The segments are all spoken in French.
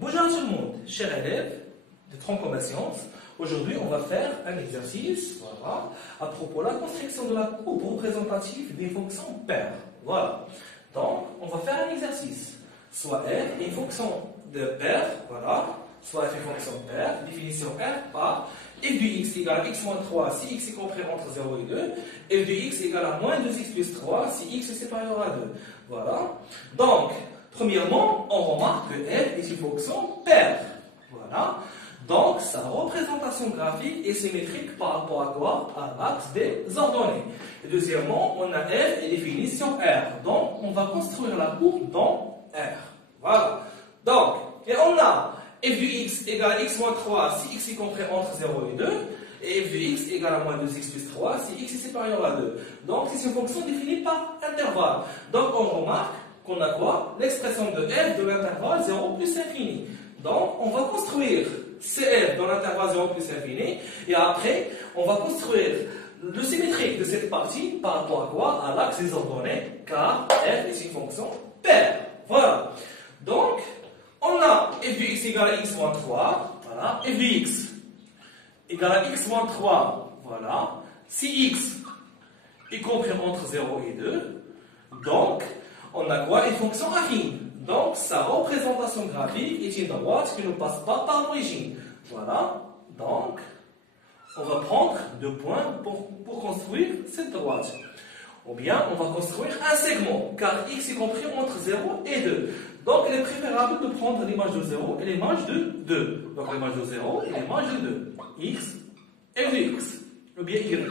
Bonjour à tout le monde, chers élèves de tronc commun sciences. Aujourd'hui, on va faire un exercice à propos de la construction de la courbe représentative des fonctions paires. Voilà. Donc, on va faire un exercice. Soit f est une fonction de paire, soit f est une fonction de paire, définition R par f de x égale à x moins 3 si x est compris entre 0 et 2, f de x égale à moins 2x plus 3 si x est supérieur à 2. Voilà. Donc, premièrement, on remarque que f est une fonction paire. Voilà. Donc, sa représentation graphique est symétrique par rapport à quoi? À l'axe des ordonnées. Et deuxièmement, on a f et définition R. Donc, on va construire la courbe dans R. Voilà. Donc, et on a f de x égale à x moins 3 si x est compris entre 0 et 2, et f de x égale à moins 2x plus 3 si x est supérieur à 2. Donc, c'est une fonction définie par intervalle. Donc, on remarque qu'on a quoi? L'expression de f de l'intervalle 0 plus infini. Donc, on va construire CF dans l'intervalle 0 plus infini, et après, on va construire le symétrique de cette partie par rapport à quoi? À l'axe des ordonnées, car f est une fonction paire. Voilà. Donc, on a f de x égale à x moins 3, voilà, f de x égale à x moins 3, voilà, si x est compris entre 0 et 2, donc, on a quoi? Une fonction affine. Donc, sa représentation graphique est une droite qui ne passe pas par l'origine. Voilà. Donc, on va prendre deux points pour construire cette droite. Ou bien, on va construire un segment, car x est compris entre 0 et 2. Donc, il est préférable de prendre l'image de 0 et l'image de 2. Donc, l'image de 0 et l'image de 2. X et de x. Ou bien y.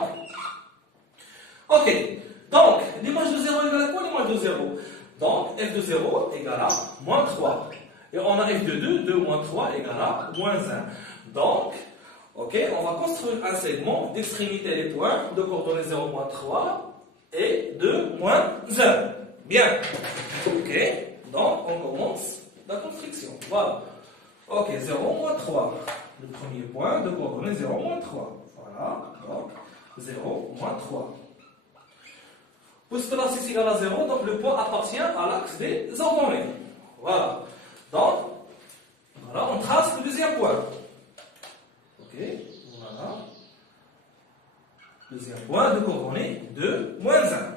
Ok. Donc, l'image de 0 égale à quoi? L'image de 0. Donc, f de 0 égale à moins 3. Et on a f de 2, 2 moins 3 égale à moins 1. Donc, ok, on va construire un segment d'extrémité les points de coordonnées 0, moins 3 et 2, moins 1. Bien. Ok, donc on commence la construction. Voilà. Ok, 0, moins 3. Le premier point de coordonnées 0, moins 3. Voilà. Donc, 0, moins 3. Puisque l'axe est égal à 0, donc le point appartient à l'axe des ordonnées. Voilà. Donc, voilà, on trace le deuxième point. Ok, voilà. Deuxième point de coordonnées 2, moins 1.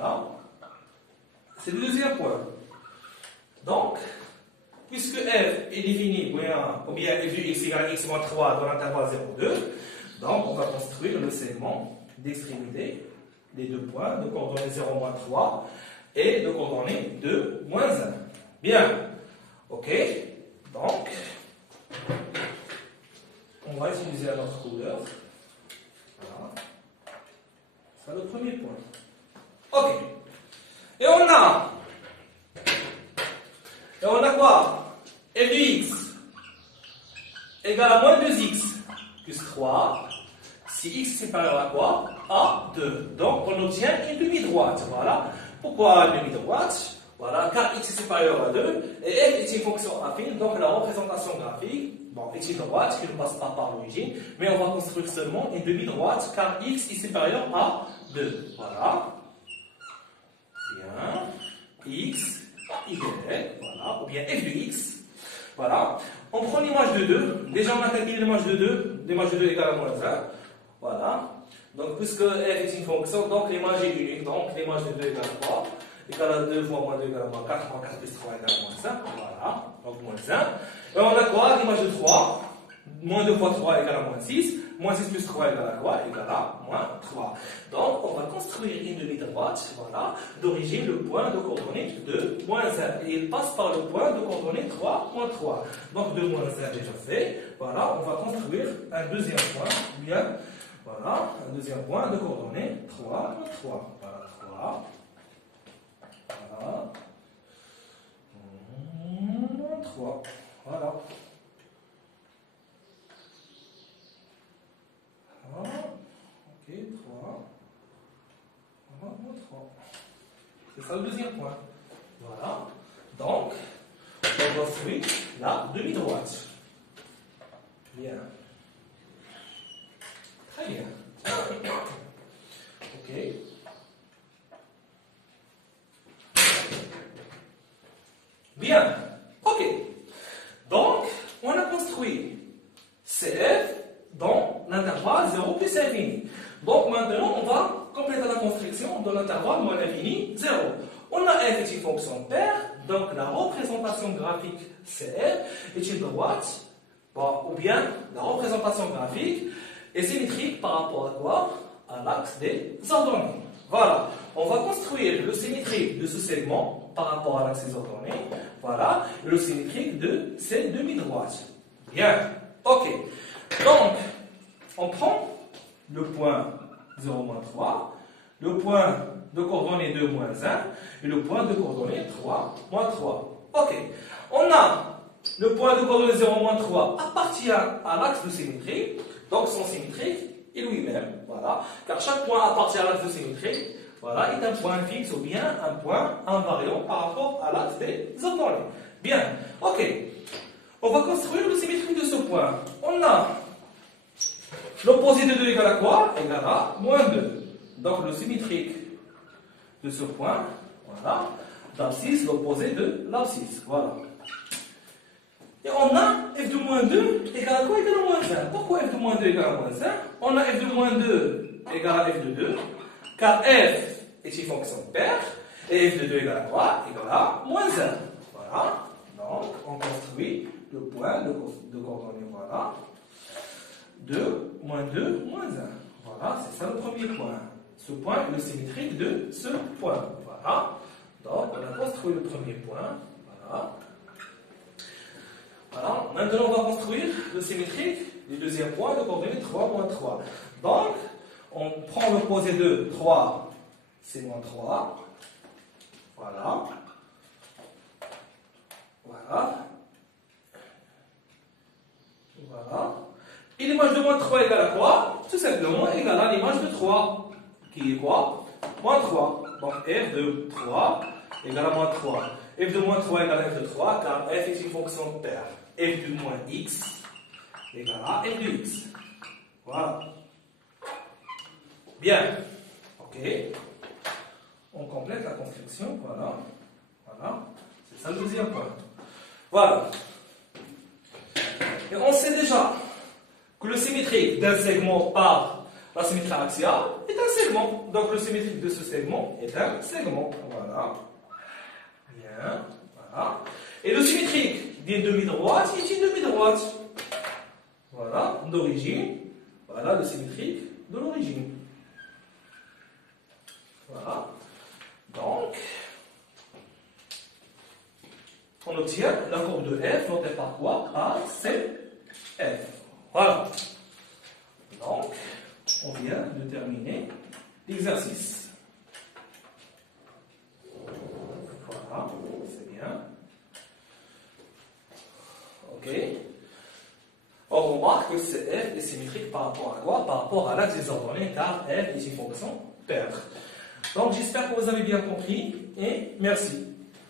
Voilà. C'est le deuxième point. Donc, puisque f est défini, ou bien f de x égale à x moins 3 dans l'intervalle 0, 2, donc on va construire le segment d'extrémité des deux points de coordonnées 0, moins 3 et de coordonnées 2, moins 1. Bien. Ok. Donc, on va utiliser une autre couleur. Voilà. C'est le premier point. Ok. Et on a quoi? f de x égale à moins 2x plus 3 si x est supérieur à quoi? À 2. Donc on obtient une demi-droite. Voilà. Pourquoi une demi-droite? Voilà, car x est supérieur à 2 et f est une fonction affine, donc la représentation graphique est une droite qui ne passe pas par l'origine, mais on va construire seulement une demi-droite car x est supérieur à 2. Voilà. Bien. X, y, voilà, ou bien f de x. Voilà. On prend l'image de 2. Déjà, on a calculé l'image de 2. L'image de 2 égale à moins 1. Voilà. Donc, puisque f est une fonction, donc l'image est unique. Donc, l'image de 2 égale à quoi? Égale à 2 fois moins 2 égale à moins 4. Moins 4 plus 3 égale à moins 1. Voilà. Donc, moins 1. Et on a quoi? L'image de 3. Moins 2 fois 3 égale à moins 6. Moins 6 plus 3 égale à quoi? Égale à moins 3. Donc, on va construire une demi-droite, voilà, d'origine le point de coordonnées 2, moins 1. Et il passe par le point de coordonnées 3, moins 3. Donc, 2 moins 1 déjà fait. Voilà, on va construire un deuxième point, bien, voilà, un deuxième point de coordonnées 3, moins 3. Voilà, 3. Voilà. Moins 3. Voilà. Ok, 3. Voilà, 3. C'est ça le deuxième point. Voilà. Donc, construit la demi-droite. Bien. Très bien. Ok. Bien. Ok. Donc, on a construit CF dans l'intervalle 0 plus infini. Donc maintenant, on va compléter la construction de l'intervalle moins infini 0. On a f est une fonction paire, donc la représentation graphique CF est une droite, ou bien la représentation graphique est symétrique par rapport à quoi? À l'axe des ordonnées. Voilà, on va construire le symétrique de ce segment par rapport à l'axe des ordonnées. Voilà, et le symétrique de cette demi-droite. Bien, ok. Donc, on prend le point 0, 3, le point de coordonnées 2, 1, et le point de coordonnées 3, 3. Ok. On a le point de coordonnées 0, 3 appartient à l'axe de symétrie, donc son symétrique est lui-même. Voilà. Car chaque point appartient à l'axe de symétrie. Voilà, est un point fixe ou bien un point invariant par rapport à l'axe des ordonnées. Bien. Ok. On va construire le symétrique de ce point. On a l'opposé de 2 égale à quoi? Égale à moins 2. Donc le symétrique de ce point, voilà, l'abscisse, l'opposé de l'abscisse. Voilà. Et on a f de moins 2 égale à quoi? Égale à moins 1. Pourquoi f de moins 2 égale à moins 1? On a f de moins 2 égale à f de 2, car f est une fonction paire, et f de 2 égale à quoi? Égale à moins 1. Voilà. Donc, on construit le point de coordonnées, voilà. 2, moins 2, moins 1. Voilà, c'est ça le premier point. Ce point est le symétrique de ce point. Voilà. Donc, on a construit le premier point. Voilà. Voilà. Maintenant, on va construire le symétrique du deuxième point de coordonnées 3, moins 3. Donc, on prend l'opposé de 3, c'est moins 3. Voilà. Voilà. Voilà. Et l'image de moins 3 égale à quoi? Tout simplement égale à l'image de 3, qui est quoi? Moins 3. Donc f de 3 égale à moins 3. F de moins 3 égale à f de 3, car f est une fonction paire. F de moins x égale à f de x. Voilà. Bien. Ok. On complète la construction. Voilà. Voilà. C'est ça le deuxième point. Voilà. Et on sait déjà que le symétrique d'un segment par la symétrie axiale est un segment. Donc le symétrique de ce segment est un segment. Voilà. Bien. Voilà. Et le symétrique d'une demi-droite est une demi-droite. Voilà. D'origine. Voilà le symétrique de l'origine. Voilà. Donc, on obtient la courbe de f notée par quoi? A, C, F. Voilà. Donc, on vient de terminer l'exercice. Voilà, c'est bien. Ok. On remarque que CF est symétrique par rapport à quoi? Par rapport à l'axe des ordonnées, car f est une fonction paire. Donc, j'espère que vous avez bien compris et merci.